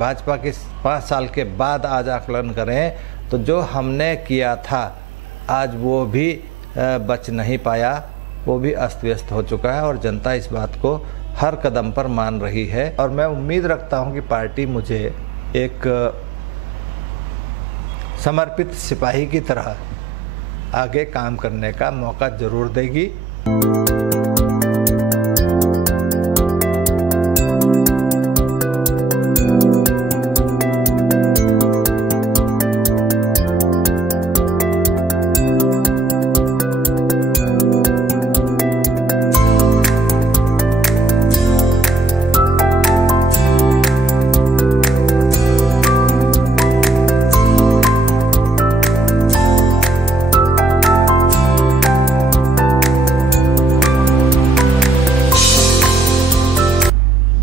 भाजपा के 5 साल के बाद आज आकलन करें तो जो हमने किया था आज वो भी बच नहीं पाया, वो भी अस्त व्यस्त हो चुका है और जनता इस बात को हर कदम पर मान रही है। और मैं उम्मीद रखता हूं कि पार्टी मुझे एक समर्पित सिपाही की तरह आगे काम करने का मौका जरूर देगी।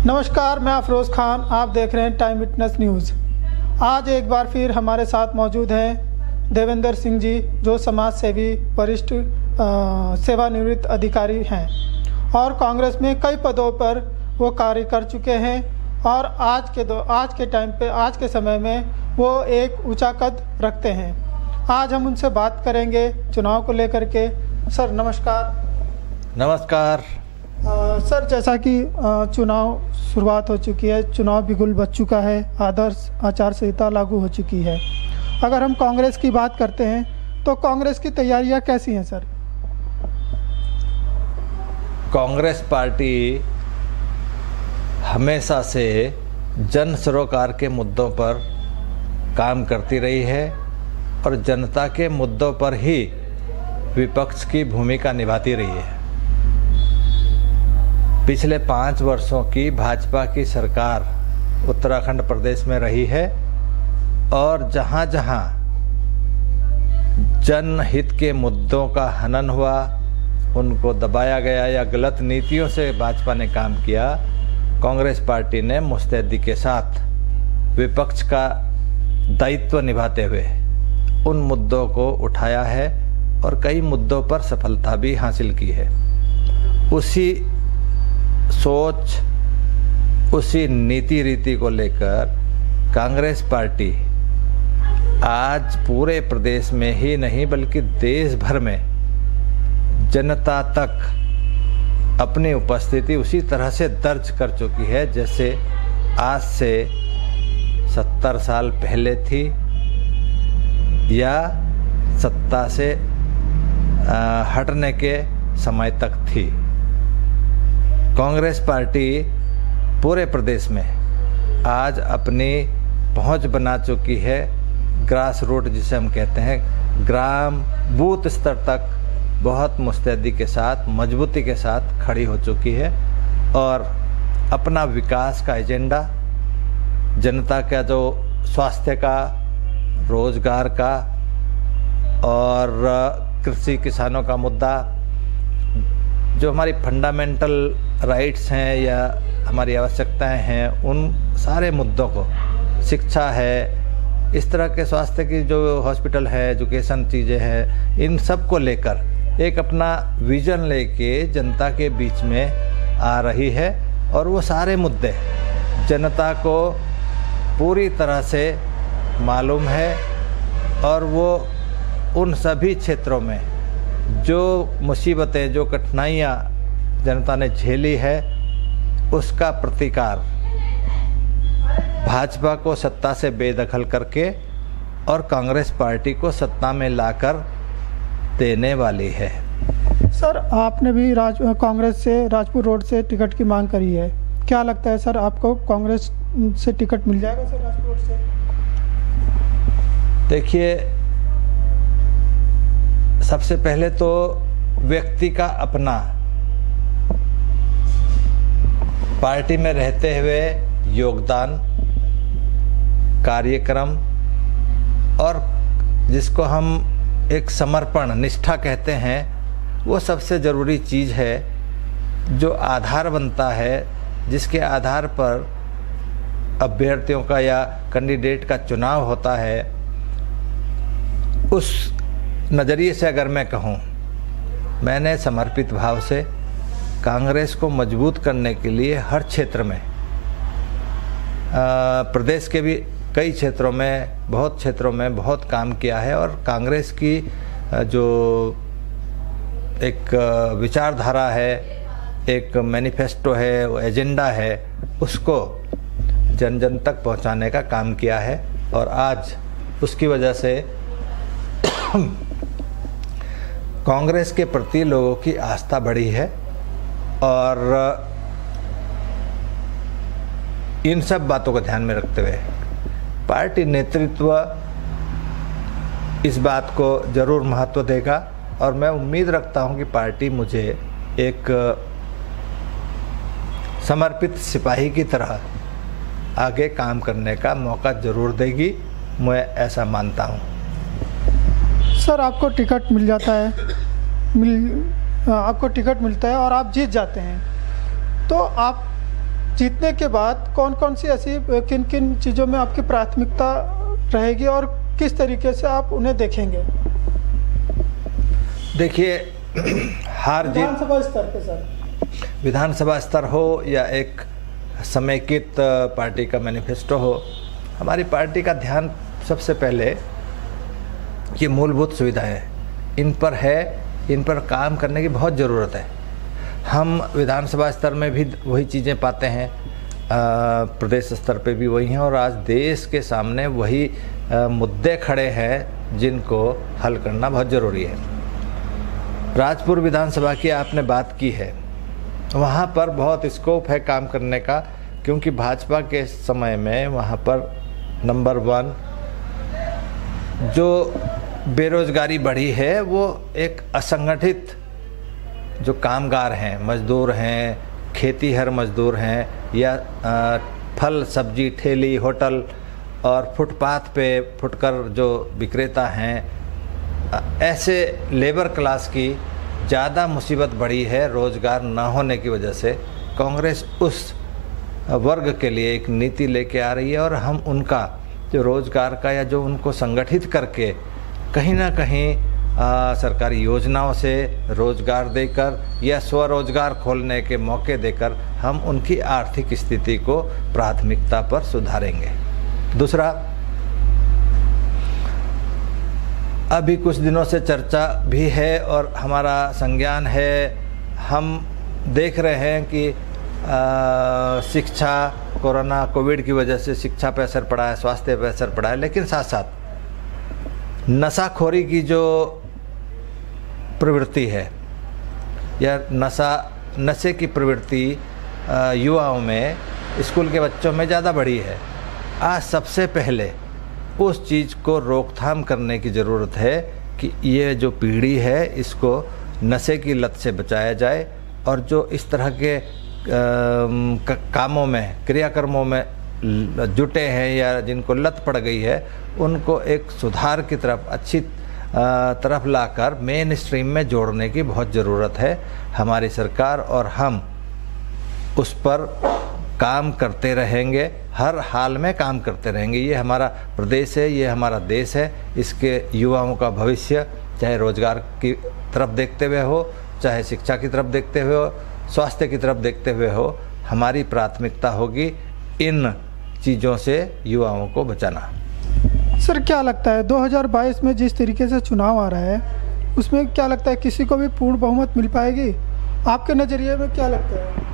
नमस्कार, मैं अफरोज़ खान, आप देख रहे हैं टाइम विटनेस न्यूज़। आज एक बार फिर हमारे साथ मौजूद हैं देवेंद्र सिंह जी, जो समाज सेवी वरिष्ठ सेवानिवृत्त अधिकारी हैं और कांग्रेस में कई पदों पर वो कार्य कर चुके हैं और आज के टाइम पे, आज के समय में वो एक ऊंचा कद रखते हैं। आज हम उनसे बात करेंगे चुनाव को लेकर के। सर नमस्कार। नमस्कार। सर, जैसा कि चुनाव शुरुआत हो चुकी है, चुनाव बिगुल बज चुका है, आदर्श आचार संहिता लागू हो चुकी है। अगर हम कांग्रेस की बात करते हैं तो कांग्रेस की तैयारियां कैसी हैं सर? कांग्रेस पार्टी हमेशा से जन सरोकार के मुद्दों पर काम करती रही है और जनता के मुद्दों पर ही विपक्ष की भूमिका निभाती रही है। पिछले 5 वर्षों की भाजपा की सरकार उत्तराखंड प्रदेश में रही है और जहां जहां जनहित के मुद्दों का हनन हुआ, उनको दबाया गया या गलत नीतियों से भाजपा ने काम किया, कांग्रेस पार्टी ने मुस्तैदी के साथ विपक्ष का दायित्व निभाते हुए उन मुद्दों को उठाया है और कई मुद्दों पर सफलता भी हासिल की है। उसी सोच, उसी नीति रीति को लेकर कांग्रेस पार्टी आज पूरे प्रदेश में ही नहीं बल्कि देश भर में जनता तक अपनी उपस्थिति उसी तरह से दर्ज कर चुकी है जैसे आज से 70 साल पहले थी या सत्ता से हटने के समय तक थी। कांग्रेस पार्टी पूरे प्रदेश में आज अपनी पहुंच बना चुकी है। ग्रास रूट जिसे हम कहते हैं, ग्राम बूथ स्तर तक बहुत मुस्तैदी के साथ, मजबूती के साथ खड़ी हो चुकी है और अपना विकास का एजेंडा, जनता का जो स्वास्थ्य का, रोजगार का और कृषि किसानों का मुद्दा, जो हमारी फंडामेंटल राइट्स हैं या हमारी आवश्यकताएं हैं, उन सारे मुद्दों को, शिक्षा है, इस तरह के स्वास्थ्य की जो हॉस्पिटल है, एजुकेशन चीज़ें हैं, इन सब को लेकर एक अपना विजन लेके जनता के बीच में आ रही है और वो सारे मुद्दे जनता को पूरी तरह से मालूम है और वो उन सभी क्षेत्रों में जो मुसीबतें, जो कठिनाइयाँ जनता ने झेली है, उसका प्रतिकार भाजपा को सत्ता से बेदखल करके और कांग्रेस पार्टी को सत्ता में लाकर देने वाली है। सर, आपने भी कांग्रेस से राजपुर रोड से टिकट की मांग करी है। क्या लगता है सर, आपको कांग्रेस से टिकट मिल जाएगा सर राजपुर रोड से? देखिए, सबसे पहले तो व्यक्ति का अपना पार्टी में रहते हुए योगदान, कार्यक्रम और जिसको हम एक समर्पण, निष्ठा कहते हैं, वो सबसे ज़रूरी चीज़ है जो आधार बनता है, जिसके आधार पर अभ्यर्थियों का या कैंडिडेट का चुनाव होता है। उस नज़रिए से अगर मैं कहूँ, मैंने समर्पित भाव से कांग्रेस को मजबूत करने के लिए हर क्षेत्र में प्रदेश के भी कई क्षेत्रों में, बहुत क्षेत्रों में बहुत काम किया है और कांग्रेस की जो एक विचारधारा है, एक मैनिफेस्टो है, वो एजेंडा है, उसको जन जन तक पहुंचाने का काम किया है। और आज उसकी वजह से कांग्रेस के प्रति लोगों की आस्था बढ़ी है और इन सब बातों को ध्यान में रखते हुए पार्टी नेतृत्व इस बात को जरूर महत्व देगा और मैं उम्मीद रखता हूं कि पार्टी मुझे एक समर्पित सिपाही की तरह आगे काम करने का मौका जरूर देगी, मैं ऐसा मानता हूं। सर, आपको टिकट मिल जाता है, आपको टिकट मिलता है और आप जीत जाते हैं, तो आप जीतने के बाद कौन कौन सी ऐसी किन किन चीज़ों में आपकी प्राथमिकता रहेगी और किस तरीके से आप उन्हें देखेंगे? देखिए, हार जीत विधानसभा स्तर पे सर, विधानसभा स्तर हो या एक समेकित पार्टी का मैनिफेस्टो हो, हमारी पार्टी का ध्यान सबसे पहले ये मूलभूत सुविधाएं इन पर है, इन पर काम करने की बहुत ज़रूरत है। हम विधानसभा स्तर में भी वही चीज़ें पाते हैं, प्रदेश स्तर पे भी वही हैं और आज देश के सामने वही मुद्दे खड़े हैं जिनको हल करना बहुत ज़रूरी है। राजपुर विधानसभा की आपने बात की है, वहाँ पर बहुत स्कोप है काम करने का, क्योंकि भाजपा के समय में वहाँ पर नंबर 1 जो बेरोजगारी बढ़ी है वो एक असंगठित जो कामगार हैं, मजदूर हैं, खेतीहर मजदूर हैं या फल सब्जी ठेली होटल और फुटपाथ पे फुटकर जो विक्रेता हैं, ऐसे लेबर क्लास की ज़्यादा मुसीबत बढ़ी है रोज़गार ना होने की वजह से। कांग्रेस उस वर्ग के लिए एक नीति लेके आ रही है और हम उनका जो रोज़गार का या जो उनको संगठित करके कहीं ना कहीं सरकारी योजनाओं से रोज़गार देकर या स्वरोजगार खोलने के मौके देकर हम उनकी आर्थिक स्थिति को प्राथमिकता पर सुधारेंगे। दूसरा, अभी कुछ दिनों से चर्चा भी है और हमारा संज्ञान है, हम देख रहे हैं कि शिक्षा, कोरोना कोविड की वजह से शिक्षा पर असर पड़ा है, स्वास्थ्य पर असर पड़ा है, लेकिन साथ साथ नशाखोरी की जो प्रवृत्ति है या नशे की प्रवृत्ति युवाओं में, स्कूल के बच्चों में ज़्यादा बढ़ी है। आज सबसे पहले उस चीज़ को रोकथाम करने की ज़रूरत है कि ये जो पीढ़ी है इसको नशे की लत से बचाया जाए और जो इस तरह के कामों में, क्रियाकर्मों में जुटे हैं या जिनको लत पड़ गई है, उनको एक सुधार की तरफ, अच्छी तरफ लाकर मेन स्ट्रीम में जोड़ने की बहुत ज़रूरत है। हमारी सरकार और हम उस पर काम करते रहेंगे, हर हाल में काम करते रहेंगे। ये हमारा प्रदेश है, ये हमारा देश है, इसके युवाओं का भविष्य चाहे रोजगार की तरफ देखते हुए हो, चाहे शिक्षा की तरफ देखते हुए हो, स्वास्थ्य की तरफ देखते हुए हो, हमारी प्राथमिकता होगी इन चीज़ों से युवाओं को बचाना। सर, क्या लगता है 2022 में जिस तरीके से चुनाव आ रहा है उसमें क्या लगता है किसी को भी पूर्ण बहुमत मिल पाएगी? आपके नज़रिए में क्या लगता है?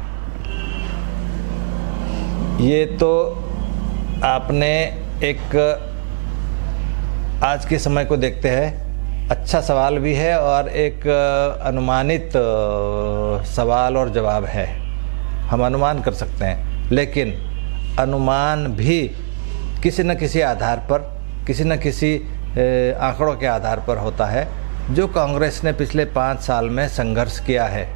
ये तो आपने एक आज के समय को देखते हैं अच्छा सवाल भी है और एक अनुमानित सवाल और जवाब है। हम अनुमान कर सकते हैं, लेकिन अनुमान भी किसी न किसी आधार पर, किसी न किसी आंकड़ों के आधार पर होता है। जो कांग्रेस ने पिछले 5 साल में संघर्ष किया है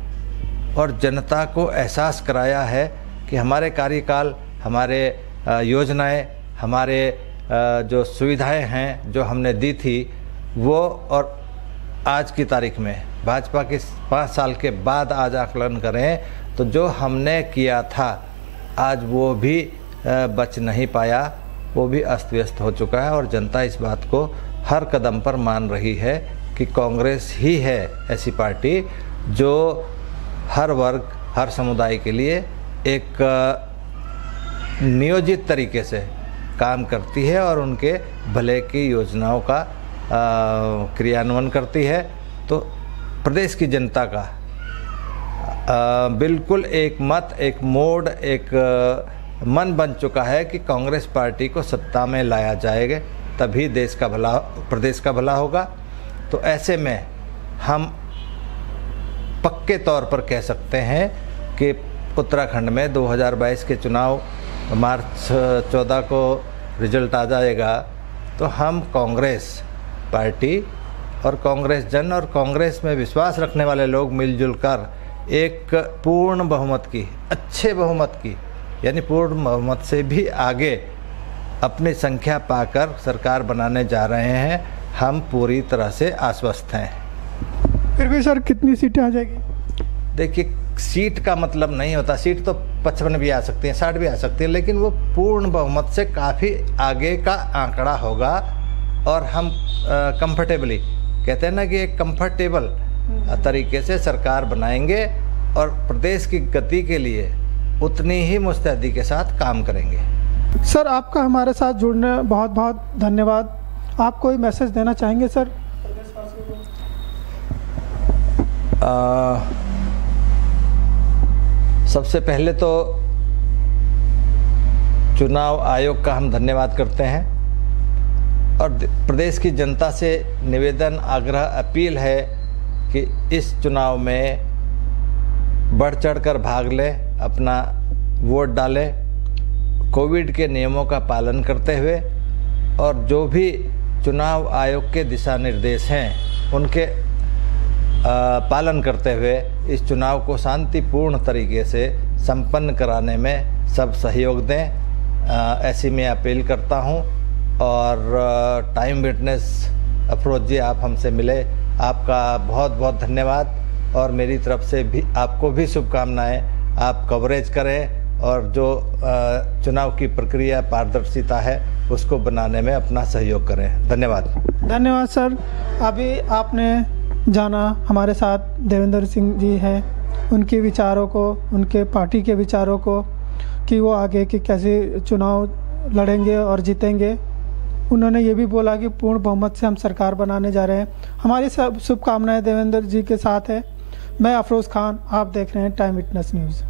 और जनता को एहसास कराया है कि हमारे कार्यकाल, हमारे योजनाएं, हमारे जो सुविधाएं हैं जो हमने दी थी, वो और आज की तारीख में भाजपा के 5 साल के बाद आज आकलन करें तो जो हमने किया था आज वो भी बच नहीं पाया, वो भी अस्त व्यस्त हो चुका है और जनता इस बात को हर कदम पर मान रही है कि कांग्रेस ही है ऐसी पार्टी जो हर वर्ग, हर समुदाय के लिए एक नियोजित तरीके से काम करती है और उनके भले की योजनाओं का क्रियान्वयन करती है। तो प्रदेश की जनता का बिल्कुल एक मत, एक मोड़, एक मन बन चुका है कि कांग्रेस पार्टी को सत्ता में लाया जाएगा, तभी देश का भला, प्रदेश का भला होगा। तो ऐसे में हम पक्के तौर पर कह सकते हैं कि उत्तराखंड में 2022 के चुनाव मार्च 14 को रिजल्ट आ जाएगा, तो हम कांग्रेस पार्टी और कांग्रेस जन और कांग्रेस में विश्वास रखने वाले लोग मिलजुल कर एक पूर्ण बहुमत की, अच्छे बहुमत की, यानी पूर्ण बहुमत से भी आगे अपनी संख्या पाकर सरकार बनाने जा रहे हैं। हम पूरी तरह से आश्वस्त हैं। फिर भी सर कितनी सीटें आ जाएगी? देखिए, सीट का मतलब नहीं होता, सीट तो 55 भी आ सकती हैं, 60 भी आ सकती हैं, लेकिन वो पूर्ण बहुमत से काफ़ी आगे का आंकड़ा होगा। और हम कंफर्टेबली कहते हैं ना कि एक कंफर्टेबल तरीके से सरकार बनाएंगे और प्रदेश की गति के लिए उतनी ही मुस्तैदी के साथ काम करेंगे। सर, आपका हमारे साथ जुड़ने बहुत बहुत धन्यवाद। आप कोई मैसेज देना चाहेंगे सर? सबसे पहले तो चुनाव आयोग का हम धन्यवाद करते हैं और प्रदेश की जनता से निवेदन, आग्रह, अपील है कि इस चुनाव में बढ़ चढ़कर भाग लें, अपना वोट डालें, कोविड के नियमों का पालन करते हुए और जो भी चुनाव आयोग के दिशा निर्देश हैं उनके पालन करते हुए इस चुनाव को शांतिपूर्ण तरीके से संपन्न कराने में सब सहयोग दें, ऐसी मैं अपील करता हूं। और टाइम विटनेस अफरोज जी, आप हमसे मिले, आपका बहुत बहुत धन्यवाद और मेरी तरफ से भी आपको भी शुभकामनाएं। आप कवरेज करें और जो चुनाव की प्रक्रिया पारदर्शिता है उसको बनाने में अपना सहयोग करें। धन्यवाद। धन्यवाद सर। अभी आपने जाना हमारे साथ देवेंद्र सिंह जी हैं, उनके विचारों को, उनके पार्टी के विचारों को कि वो आगे के कैसे चुनाव लड़ेंगे और जीतेंगे। उन्होंने ये भी बोला कि पूर्ण बहुमत से हम सरकार बनाने जा रहे हैं। हमारी सब शुभकामनाएं देवेंद्र जी के साथ है। मैं अफरोज़ खान, आप देख रहे हैं टाइम विटनेस न्यूज़।